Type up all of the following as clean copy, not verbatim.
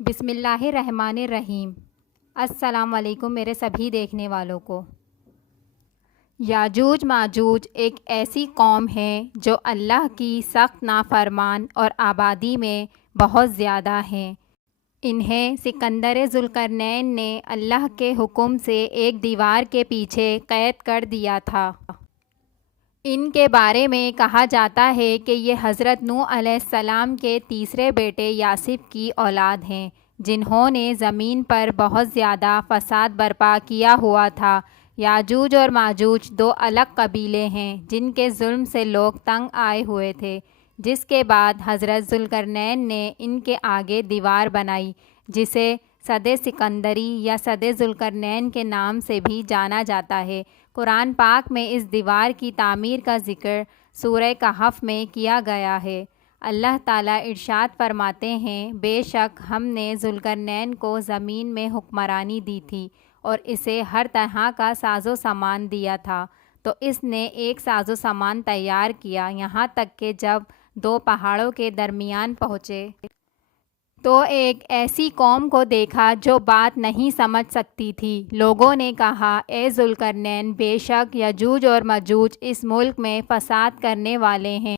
بسم اللہ الرحمن الرحیم۔ السلام علیکم میرے سبھی دیکھنے والوں کو۔ یاجوج ماجوج ایک ایسی قوم ہے جو اللہ کی سخت نافرمان اور آبادی میں بہت زیادہ ہیں۔ انہیں سکندر ذوالقرنین نے اللہ کے حکم سے ایک دیوار کے پیچھے قید کر دیا تھا۔ ان کے بارے میں کہا جاتا ہے کہ یہ حضرت نوح علیہ السلام کے تیسرے بیٹے یاسف کی اولاد ہیں، جنہوں نے زمین پر بہت زیادہ فساد برپا کیا ہوا تھا۔ یاجوج اور ماجوج دو الگ قبیلے ہیں جن کے ظلم سے لوگ تنگ آئے ہوئے تھے، جس کے بعد حضرت ذوالقرنین نے ان کے آگے دیوار بنائی، جسے سد سکندری یا سد ذوالقرنین کے نام سے بھی جانا جاتا ہے۔ قرآن پاک میں اس دیوار کی تعمیر کا ذکر سورہ کہف میں کیا گیا ہے۔ اللہ تعالیٰ ارشاد فرماتے ہیں، بے شک ہم نے ذوالقرنین کو زمین میں حکمرانی دی تھی اور اسے ہر طرح کا ساز و سامان دیا تھا، تو اس نے ایک ساز و سامان تیار کیا، یہاں تک کہ جب دو پہاڑوں کے درمیان پہنچے تو ایک ایسی قوم کو دیکھا جو بات نہیں سمجھ سکتی تھی۔ لوگوں نے کہا، اے ذوالقرنین، بے شک یاجوج اور ماجوج اس ملک میں فساد کرنے والے ہیں،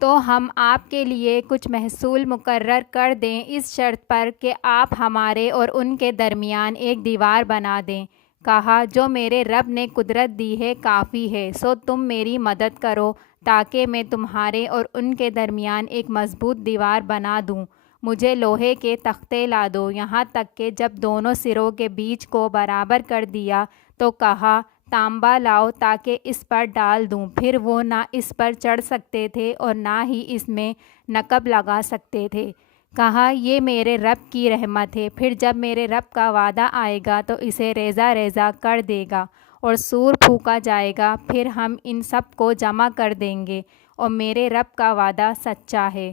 تو ہم آپ کے لیے کچھ محصول مقرر کر دیں اس شرط پر کہ آپ ہمارے اور ان کے درمیان ایک دیوار بنا دیں۔ کہا، جو میرے رب نے قدرت دی ہے کافی ہے، سو تم میری مدد کرو تاکہ میں تمہارے اور ان کے درمیان ایک مضبوط دیوار بنا دوں۔ مجھے لوہے کے تختے لا دو، یہاں تک کہ جب دونوں سروں کے بیچ کو برابر کر دیا تو کہا، تانبا لاؤ تاکہ اس پر ڈال دوں۔ پھر وہ نہ اس پر چڑھ سکتے تھے اور نہ ہی اس میں نقب لگا سکتے تھے۔ کہا، یہ میرے رب کی رحمت ہے، پھر جب میرے رب کا وعدہ آئے گا تو اسے ریزہ ریزہ کر دے گا اور سور پھونکا جائے گا، پھر ہم ان سب کو جمع کر دیں گے، اور میرے رب کا وعدہ سچا ہے۔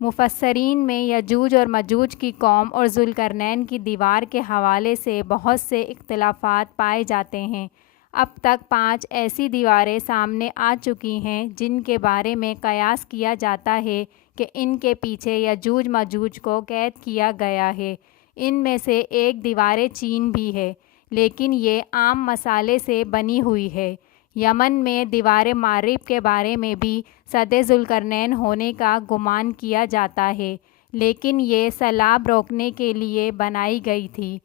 مفسرین میں یاجوج اور ماجوج کی قوم اور ذوالقرنین کی دیوار کے حوالے سے بہت سے اختلافات پائے جاتے ہیں۔ اب تک 5 ایسی دیواریں سامنے آ چکی ہیں جن کے بارے میں قیاس کیا جاتا ہے کہ ان کے پیچھے یاجوج ماجوج کو قید کیا گیا ہے۔ ان میں سے ایک دیوار چین بھی ہے، لیکن یہ عام مسالے سے بنی ہوئی ہے۔ یمن میں دیوار معرب کے بارے میں بھی سد ذوالقرنین ہونے کا گمان کیا جاتا ہے، لیکن یہ سیلاب روکنے کے لیے بنائی گئی تھی۔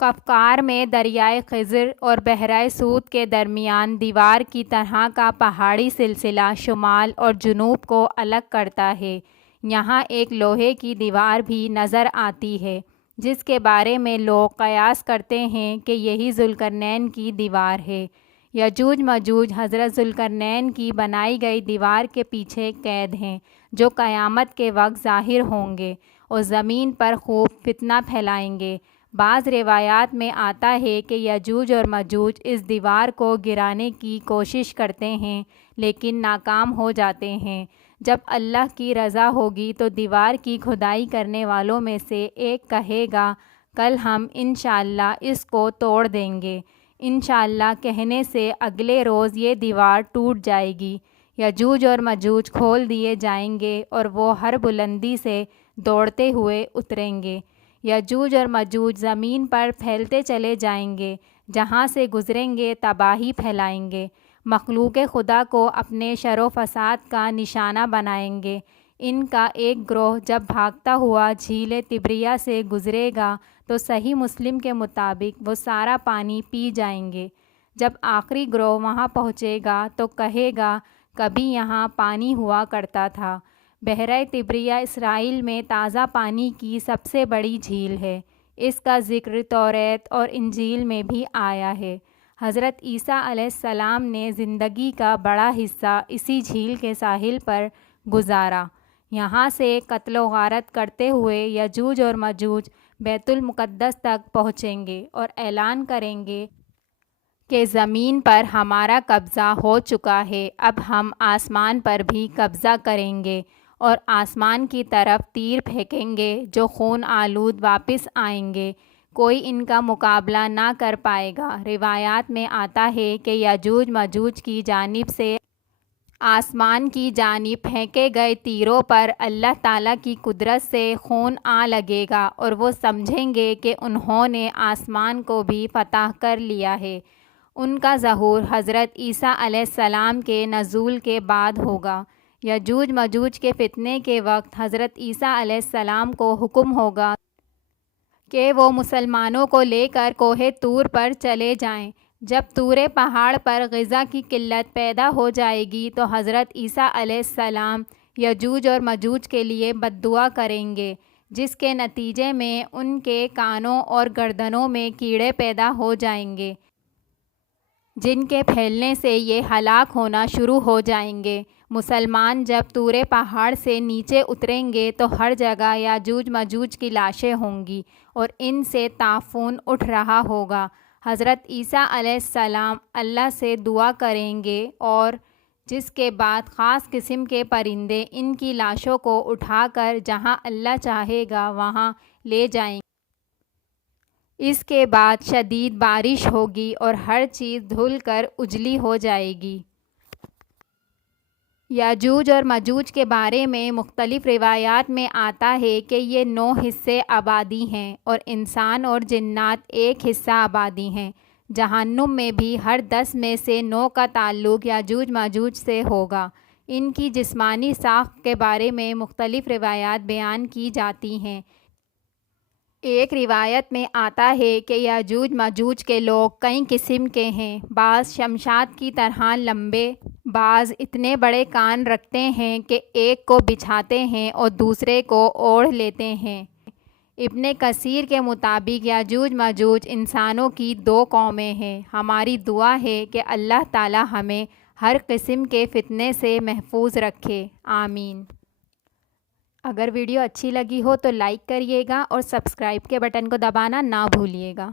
قفقار میں دریائے خضر اور بحیرہ سود کے درمیان دیوار کی طرح کا پہاڑی سلسلہ شمال اور جنوب کو الگ کرتا ہے۔ یہاں ایک لوہے کی دیوار بھی نظر آتی ہے، جس کے بارے میں لوگ قیاس کرتے ہیں کہ یہی ذوالقرنین کی دیوار ہے۔ یاجوج ماجوج حضرت ذوالقرنین کی بنائی گئی دیوار کے پیچھے قید ہیں، جو قیامت کے وقت ظاہر ہوں گے اور زمین پر خوب فتنہ پھیلائیں گے۔ بعض روایات میں آتا ہے کہ یاجوج اور ماجوج اس دیوار کو گرانے کی کوشش کرتے ہیں لیکن ناکام ہو جاتے ہیں۔ جب اللہ کی رضا ہوگی تو دیوار کی کھدائی کرنے والوں میں سے ایک کہے گا، کل ہم انشاءاللہ اس کو توڑ دیں گے۔ انشاءاللہ کہنے سے اگلے روز یہ دیوار ٹوٹ جائے گی، یاجوج اور ماجوج کھول دیے جائیں گے اور وہ ہر بلندی سے دوڑتے ہوئے اتریں گے۔ یاجوج اور ماجوج زمین پر پھیلتے چلے جائیں گے، جہاں سے گزریں گے تباہی پھیلائیں گے، مخلوق خدا کو اپنے شر و فساد کا نشانہ بنائیں گے۔ ان کا ایک گروہ جب بھاگتا ہوا جھیل تبریہ سے گزرے گا تو صحیح مسلم کے مطابق وہ سارا پانی پی جائیں گے۔ جب آخری گروہ وہاں پہنچے گا تو کہے گا، کبھی یہاں پانی ہوا کرتا تھا۔ بحیرہ تبریہ اسرائیل میں تازہ پانی کی سب سے بڑی جھیل ہے۔ اس کا ذکر توریت اور انجیل میں بھی آیا ہے۔ حضرت عیسیٰ علیہ السلام نے زندگی کا بڑا حصہ اسی جھیل کے ساحل پر گزارا۔ یہاں سے قتل و غارت کرتے ہوئے یاجوج اور ماجوج بیت المقدس تک پہنچیں گے اور اعلان کریں گے کہ زمین پر ہمارا قبضہ ہو چکا ہے، اب ہم آسمان پر بھی قبضہ کریں گے اور آسمان کی طرف تیر پھینکیں گے جو خون آلود واپس آئیں گے، کوئی ان کا مقابلہ نہ کر پائے گا۔ روایات میں آتا ہے کہ یاجوج ماجوج کی جانب سے آسمان کی جانب پھینکے گئے تیروں پر اللہ تعالیٰ کی قدرت سے خون آ لگے گا اور وہ سمجھیں گے کہ انہوں نے آسمان کو بھی فتح کر لیا ہے۔ ان کا ظہور حضرت عیسیٰ علیہ السلام کے نزول کے بعد ہوگا۔ یجوج مجوج کے فتنے کے وقت حضرت عیسیٰ علیہ السلام کو حکم ہوگا کہ وہ مسلمانوں کو لے کر کوہ طور پر چلے جائیں۔ جب طور پہاڑ پر غذا کی قلت پیدا ہو جائے گی تو حضرت عیسیٰ علیہ السلام یجوج اور مجوج کے لیے بد دعا کریں گے، جس کے نتیجے میں ان کے کانوں اور گردنوں میں کیڑے پیدا ہو جائیں گے، جن کے پھیلنے سے یہ ہلاک ہونا شروع ہو جائیں گے۔ مسلمان جب طور پہاڑ سے نیچے اتریں گے تو ہر جگہ یاجوج مجوج کی لاشیں ہوں گی اور ان سے تعفن اٹھ رہا ہوگا۔ حضرت عیسیٰ علیہ السلام اللہ سے دعا کریں گے اور جس کے بعد خاص قسم کے پرندے ان کی لاشوں کو اٹھا کر جہاں اللہ چاہے گا وہاں لے جائیں گے۔ اس کے بعد شدید بارش ہوگی اور ہر چیز دھل کر اجلی ہو جائے گی۔ یاجوج اور ماجوج کے بارے میں مختلف روایات میں آتا ہے کہ یہ 9 حصے آبادی ہیں اور انسان اور جنات ایک حصہ آبادی ہیں۔ جہنم میں بھی ہر 10 میں سے 9 کا تعلق یاجوج ماجوج سے ہوگا۔ ان کی جسمانی ساخت کے بارے میں مختلف روایات بیان کی جاتی ہیں۔ ایک روایت میں آتا ہے کہ یاجوج ماجوج کے لوگ کئی قسم کے ہیں، بعض شمشاد کی طرح لمبے، بعض اتنے بڑے کان رکھتے ہیں کہ ایک کو بچھاتے ہیں اور دوسرے کو اوڑھ لیتے ہیں۔ ابن کثیر کے مطابق یاجوج ماجوج انسانوں کی 2 قومیں ہیں۔ ہماری دعا ہے کہ اللہ تعالی ہمیں ہر قسم کے فتنے سے محفوظ رکھے، آمین۔ اگر ویڈیو اچھی لگی ہو تو لائک کریے گا اور سبسکرائب کے بٹن کو دبانا نہ بھولیے گا۔